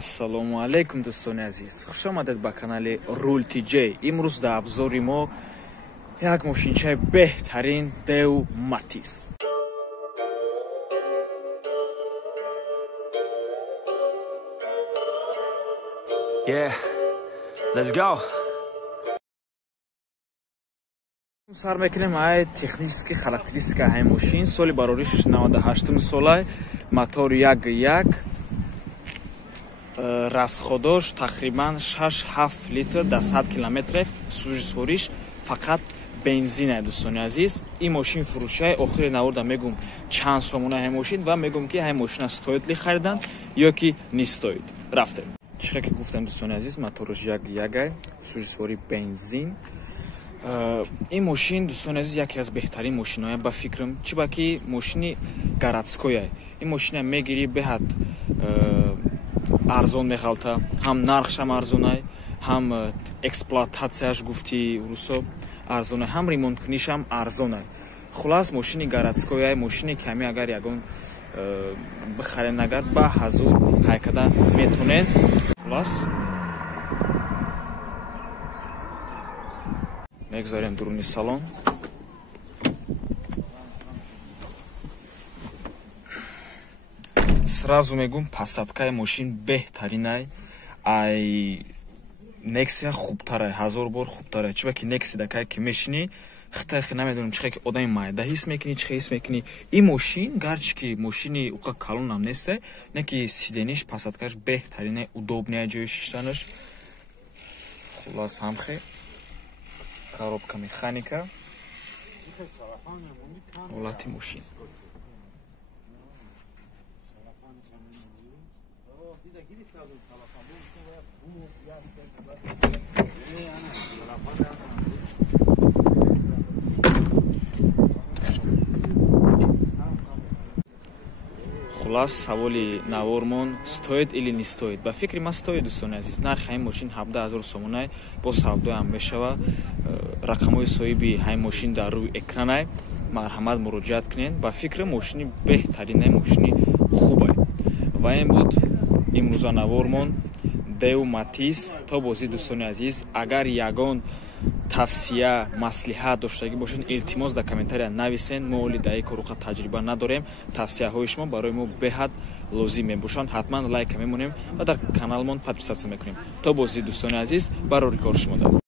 Ассалому алейкум дӯстони азиз. Хушомадед ба канали Rule TJ. Имрӯз дар абзори мо як мошинчаи беҳтарин Deu Matiz. Yeah, let's go. Сар мекунем ай технически характеристика ҳай мошин. Соли бароришаш 98 солай, мотор 1.1, расходош тақрибан 6-7 литр дар 100 километр, сӯриш фақат бензинай дӯстони азиз. Ин мошин фурӯшай охири наварда мегум чанд сомона ҳай мошин ва мегум ки ҳай мошина стоид ли харидан ё ки не стоид. Рафтем. Чиқа ки гуфтам дӯстони азиз, моторош 1.1, сӯришвори бензин. Ин мошин дӯстони азиз яке аз беҳтарин мошиноя ба фикрам, чи ба ки мошини городскояй. Ин мошина мегири беҳад арзон мехалта, ҳам нархшам арзонай, ҳам эксплуататсияш гуфти урусо арзонай, ҳам ремонткунишам арзонай. Хулас мошини городскояй, мошини ками агар ягон бихарен агар ба ҳазур ҳайкада метонед. Хулас мегзарем дуруни салон. Сразу мегум посадкаи мошин беҳтаринай. Ай Nexia хубтарай, 1000 бор хубтарай. Чиба ки Nexia дакай ки мешини хитайхи намедонам чихе ки одами майда ҳис мекунӣ, чихе ҳис мекунӣ. Ин мошин гарчи ки мошини уқа калонам нестай, не ки сидениш посадкаш беҳтаринай, удобнай ҷои шиштанаш. Хулас ҳамхе коробка механика. Ҳолати мошин хулас саволи навормон стоид или не стоид. Ба фикри ман стоид дӯстони азиз. Нархи ҳай мошин 17000 сомонай, бо савдоам мешава. Рақамҳои соҳиби ҳай мошин дар рӯи экранай. Марҳамат муроҷиат кунед. Ба фикри мошини беҳтаринай, мошини хубай. Ва ин буд имрӯза навормон Deu Matiz. То бози дӯстони азиз, агар ягон тавсия, маслиҳат доштагӣ бошед, илтимос дар комментария нависен. Мо оли дар ин коруқа таҷриба надорем. Тавсияҳои шумо барои мо беҳад лозим мебошанд. Ҳатман лайка мемонем ва дар каналмон подписатсия мекунем. То бози дӯстони азиз, барори кор шумо.